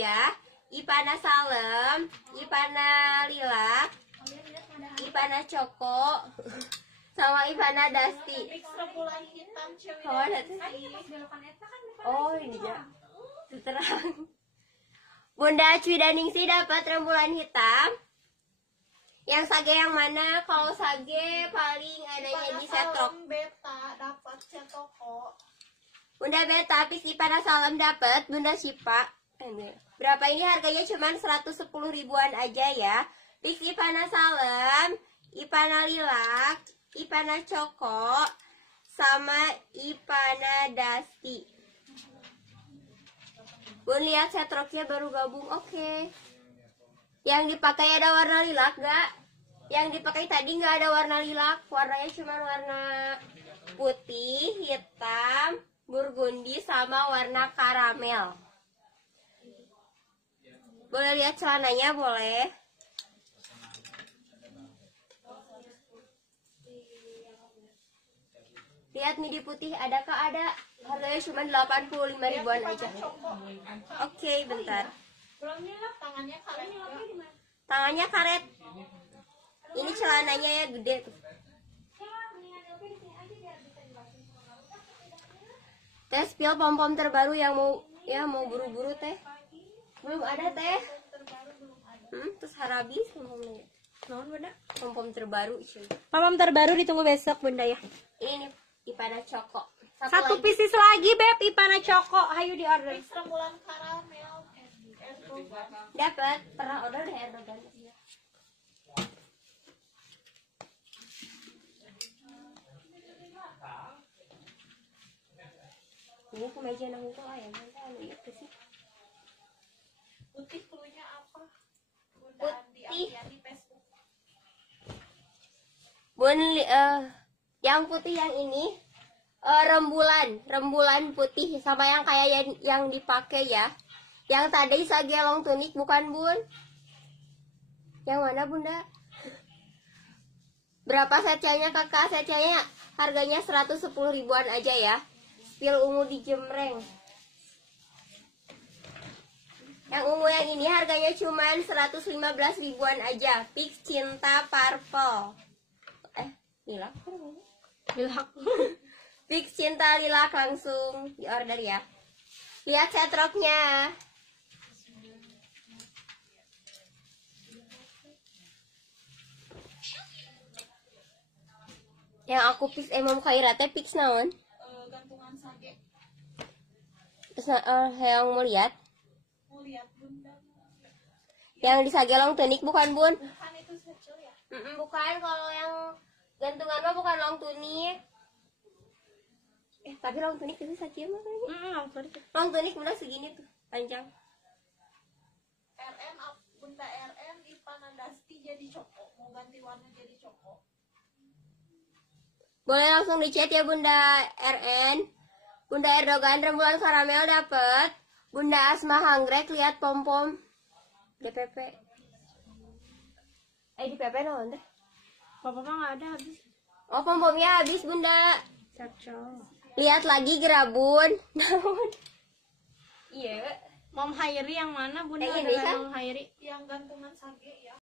aja. Ipana Salem, Ipana Lila, Ipana Coko, sama Ipana Dasti. Oh ini ya, terang. Bunda Cui dan Ningsi dapat rembulan hitam. Yang sage yang mana? Kalau sage paling adanya di setrok. Beta dapat setoko. Bunda Beta, Pix Ipana Salem dapat. Bunda Sipa. Berapa ini harganya? Cuman 110 ribuan aja ya. Pix Ipana Salem, Ipana Lilac, Ipana Coko, sama Ipana Dasti. Bun lihat setroknya baru gabung. Oke. Yang dipakai ada warna lilac gak? Yang dipakai tadi nggak ada warna lilac. Warnanya cuma warna putih, hitam, burgundi, sama warna karamel. Boleh lihat celananya? Boleh. Lihat midi putih, adakah? Ada. Harganya cuma 85 ribuan aja. Oke, bentar. Tangannya karet. Ini celananya ya gede tuh. Teh spill pom-pom terbaru yang mau buru-buru teh. Belum ada teh. Terus harabis pom-pomnya. Naon Bunda? Pom-pom terbaru cuy. Pom-pom terbaru ditunggu besok Bunda ya. Ini Ipana Coko. Satu pieces lagi Beb, Ipana Coko. Ayo di order. Rembulan karamel. Dapat. Pernah order deh Erdogan. Ini kemeja nang itu ayam. Anu itu sih. Putih klunya apa? Putih. Di Facebook. Bun, yang putih yang ini rembulan putih sama yang kayak yang dipakai ya. Yang tadi sagelong tunik bukan Bun? Yang mana Bunda? Berapa setnya Kakak? Setnya harganya 110 ribuan aja ya. Spill ungu di jemreng. Yang ungu yang ini harganya cuma 115 ribuan aja. Pix Cinta Purple. Lilac. Pix Cinta Lilac langsung di order ya. Lihat setroknya. Yang aku Pix mau kairate Pix naon? Gantungan sage. Terus yang mau lihat? Mau lihat Bunda. Yang di sagelong tunik bukan Bun? Bukan itu secil ya? Bukan, kalau yang gantungan mah bukan long tunik. Tapi long tunik itu saja mah kayaknya. Long tunik bener segini tuh, panjang. RN Bunda RN Ipana Dasti jadi coko. Mau ganti warna jadi coko. Boleh langsung di chat ya Bunda RN. Bunda Erdogan rembulan karamel dapet. Bunda Asma Hanggrek lihat pom-pom DPP. Di PP naon teh? Pom-pomnya nggak ada habis. Oh, pom-pomnya habis Bunda. Cacau. Lihat lagi gerabun. Iya. Mom Hairi yang mana Bunda? Yang ini, Ada kan? Mom Hairi. Yang gantungan sage ya.